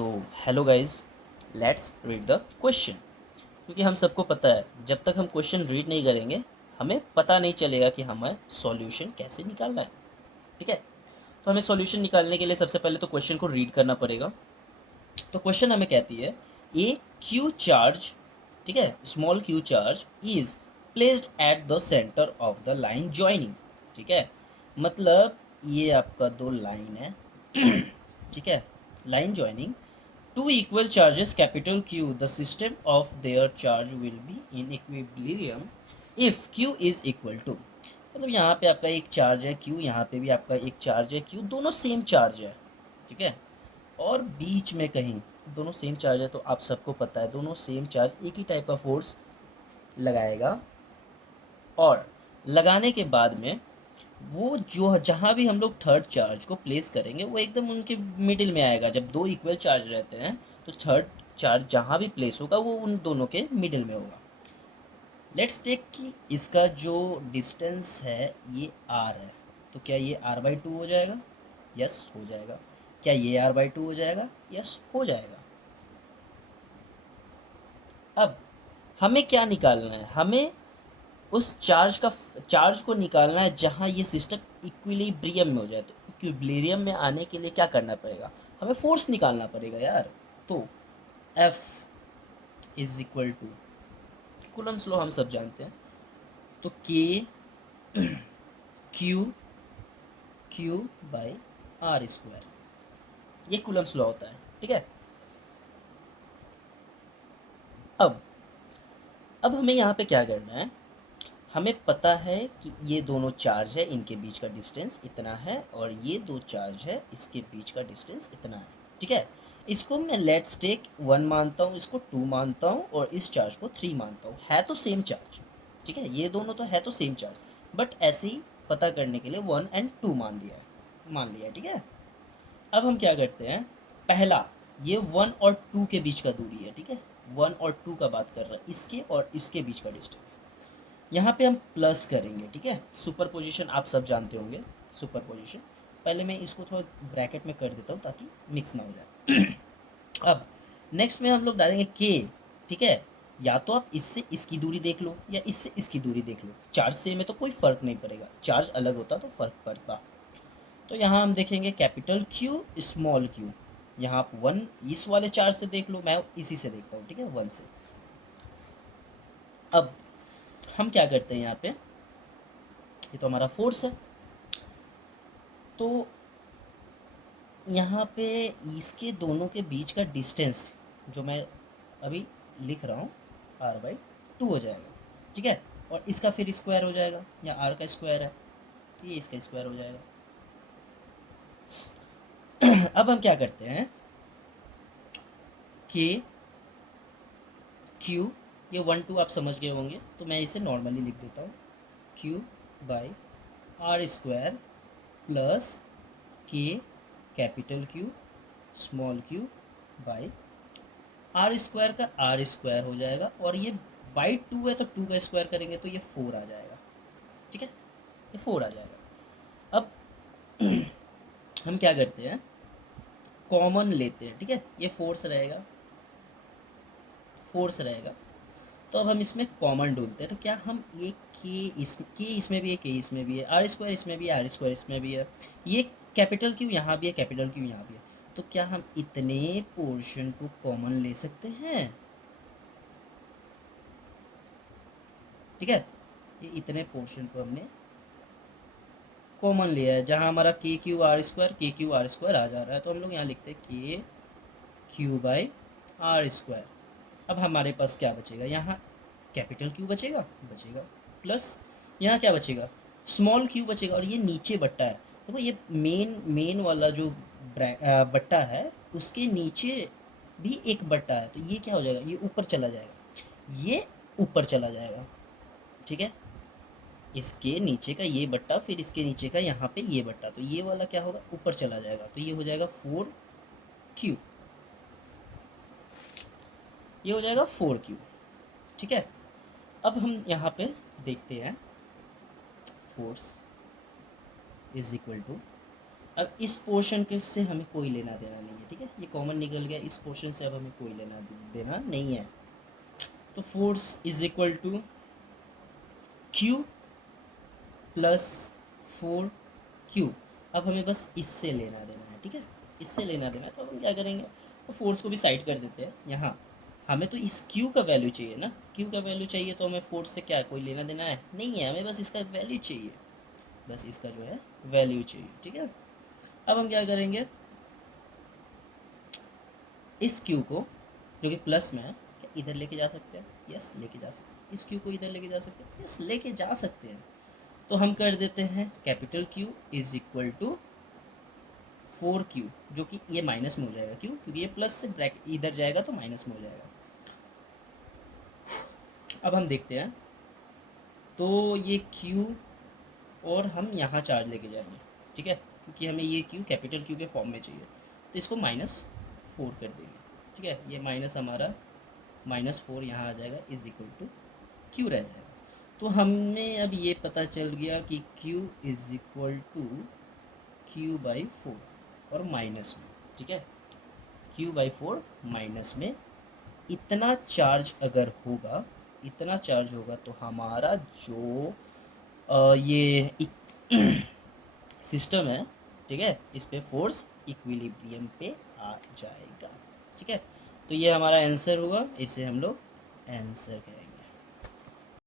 तो hello guys, let's read the question. क्योंकि हम सबको पता है जब तक हम क्वेश्चन रीड नहीं करेंगे हमें पता नहीं चलेगा कि हमें सॉल्यूशन कैसे निकालना है। ठीक है, तो हमें सॉल्यूशन निकालने के लिए सबसे पहले तो क्वेश्चन को रीड करना पड़ेगा। तो क्वेश्चन हमें कहती है ए क्यू चार्ज, ठीक है, small Q charge is placed at the centre of the line joining. ठीक है, मतलब ये आपका दो लाइन है ठीक है, line joining two equal charges capital Q, the system of their charge will be in equilibrium if Q is equal to, मतलब यहाँ पे आपका एक चार्ज है Q, यहाँ पे भी आपका एक चार्ज है Q, दोनों सेम चार्ज है। ठीक है, और बीच में कहीं दोनों सेम चार्ज है तो आप सबको पता है दोनों सेम चार्ज एक ही टाइप का फोर्स लगाएगा, और लगाने के बाद में वो जो जहाँ भी हम लोग थर्ड चार्ज को प्लेस करेंगे वो एकदम उनके मिडिल में आएगा। जब दो इक्वल चार्ज रहते हैं तो थर्ड चार्ज जहाँ भी प्लेस होगा वो उन दोनों के मिडिल में होगा। लेट्स टेक कि इसका जो डिस्टेंस है ये आर है, तो क्या ये आर बाई टू हो जाएगा? यस हो जाएगा। क्या ये आर बाई टू हो जाएगा? यस हो जाएगा। अब हमें क्या निकालना है? हमें उस चार्ज को निकालना है जहाँ ये सिस्टम इक्विलिब्रियम में हो जाए। तो इक्विलिब्रियम में आने के लिए क्या करना पड़ेगा? हमें फोर्स निकालना पड़ेगा यार। तो F is equal to Coulomb's law हम सब जानते हैं, तो K q by are square, ये कूलम्ब्स लॉ होता है। ठीक है, अब अब हमें यहाँ पे क्या करना है? हमें पता है कि ये दोनों चार्ज है, इनके बीच का डिस्टेंस इतना है, और ये दो चार्ज है, इसके बीच का डिस्टेंस इतना है। ठीक है, इसको मैं लेट्स टेक 1 मानता हूँ, इसको 2 मानता हूँ, और इस चार्ज को 3 मानता हूँ। है तो सेम चार्ज। ठीक है, ये दोनों तो है तो सेम चार्ज, बट ऐसे ही पता करने के लिए 1 और 2 मान लिया। ठीक है, अब हम क्या करते हैं? पहला, ये 1 और 2 के बीच का दूरी है। ठीक है, 1 और 2 का बात कर रहा है, इसके और इसके बीच का डिस्टेंस। यहाँ पे हम प्लस करेंगे। ठीक है, सुपर पोजिशन आप सब जानते होंगे। सुपर पोजिशन, पहले मैं इसको थोड़ा ब्रैकेट में कर देता हूँ ताकि मिक्स ना हो जाए अब नेक्स्ट में हम लोग डालेंगे के। ठीक है, या तो आप इससे इसकी दूरी देख लो या इससे इसकी दूरी देख लो, चार्ज से में तो कोई फ़र्क नहीं पड़ेगा, चार्ज अलग होता तो फ़र्क पड़ता। तो यहाँ हम देखेंगे कैपिटल क्यू स्मॉल क्यू। यहाँ आप 1 इस वाले चार्ज से देख लो, मैं इसी से देखता हूँ। ठीक है, 1 से। अब हम क्या करते हैं यहाँ पे? ये तो हमारा फोर्स है, तो यहाँ पे इसके दोनों के बीच का डिस्टेंस जो मैं अभी लिख रहा हूँ आर बाई टू हो जाएगा। ठीक है, और इसका फिर स्क्वायर हो जाएगा, या आर का स्क्वायर है, ये इसका स्क्वायर हो जाएगा अब हम क्या करते हैं? के क्यू, ये 1 2 आप समझ गए होंगे, तो मैं इसे नॉर्मली लिख देता हूँ। Q by are square plus K capital Q small Q by are square का आर स्क्वायर हो जाएगा, और ये बाई टू है तो 2 का स्क्वायर करेंगे तो ये 4 आ जाएगा। ठीक है, ये 4 आ जाएगा। अब हम क्या करते हैं? कॉमन लेते हैं। ठीक है, ये फोर्स रहेगा, फोर्स रहेगा, तो अब हम इसमें कॉमन ढूंढते हैं। तो क्या हम ये के इसमें भी है, के इसमें भी है, आर स्क्वायर इसमें भी है, आर स्क्वायर इसमें भी है, ये कैपिटल क्यू यहाँ भी है, कैपिटल क्यू यहाँ भी है, तो क्या हम इतने पोर्शन को कॉमन ले सकते हैं? ठीक है, ये इतने पोर्शन को हमने कॉमन लिया है, जहाँ हमारा के क्यू आर स्क्वायर आ जा रहा है, तो हम लोग यहाँ लिखते हैं के क्यू बाई आर स्क्वायर। अब हमारे पास क्या बचेगा? यहाँ कैपिटल क्यू बचेगा प्लस यहाँ क्या बचेगा? स्मॉल क्यू बचेगा, और ये नीचे बट्टा है। देखो ये मेन वाला जो बट्टा है उसके नीचे भी एक बट्टा है, तो ये क्या हो जाएगा? ये ऊपर चला जाएगा, ये ऊपर चला जाएगा। ठीक है, इसके नीचे का ये बट्टा, फिर इसके नीचे का यहाँ पे ये बट्टा, तो ये वाला क्या होगा? ऊपर चला जाएगा, तो ये हो जाएगा 4 क्यू, ये हो जाएगा 4 क्यू। ठीक है, अब हम यहाँ पे देखते हैं फोर्स इज इक्वल टू अब इस पोर्शन के से हमें कोई लेना देना नहीं है, ठीक है, ये कॉमन निकल गया, इस पोर्शन से अब हमें कोई लेना देना नहीं है। तो force is equal to q plus 4Q। अब हमें बस इससे लेना देना है, ठीक है, इससे लेना देना है। तो हम क्या करेंगे, तो फोर्स को भी साइड कर देते हैं यहाँ। हमें तो इस Q का वैल्यू चाहिए ना, Q का वैल्यू चाहिए, तो हमें फोर्स से क्या कोई लेना देना है नहीं है, हमें बस इसका वैल्यू चाहिए, बस इसका जो है वैल्यू चाहिए, ठीक है। अब हम क्या करेंगे, इस Q को जो कि प्लस में है, क्या इधर लेके जा सकते हैं, यस लेके जा सकते हैं। इस Q को इधर लेके जा सकते हैं, यस लेके जा सकते हैं। तो हम कर देते हैं capital Q is equal to 4Q, जो कि ये माइनस में हो जाएगा, क्यों, क्योंकि ये प्लस से ब्रैकेट इधर जाएगा तो माइनस में हो जाएगा। अब हम देखते हैं, तो ये Q और हम यहाँ चार्ज लेके जाएंगे, ठीक है, क्योंकि हमें ये Q कैपिटल Q के फॉर्म में चाहिए, तो इसको -4 कर देंगे, ठीक है। ये माइनस हमारा -4 यहाँ आ जाएगा, इज इक्वल टू Q रह जाएगा। तो हमें अब ये पता चल गया कि Q is equal to Q/4 और माइनस में, ठीक है, Q/4 माइनस में इतना चार्ज अगर होगा, इतना चार्ज होगा, तो हमारा जो ये सिस्टम है, ठीक है, इस पे फोर्स इक्विलिब्रियम पे आ जाएगा, ठीक है। तो ये हमारा आंसर होगा, इसे हम लोग आंसर कहेंगे।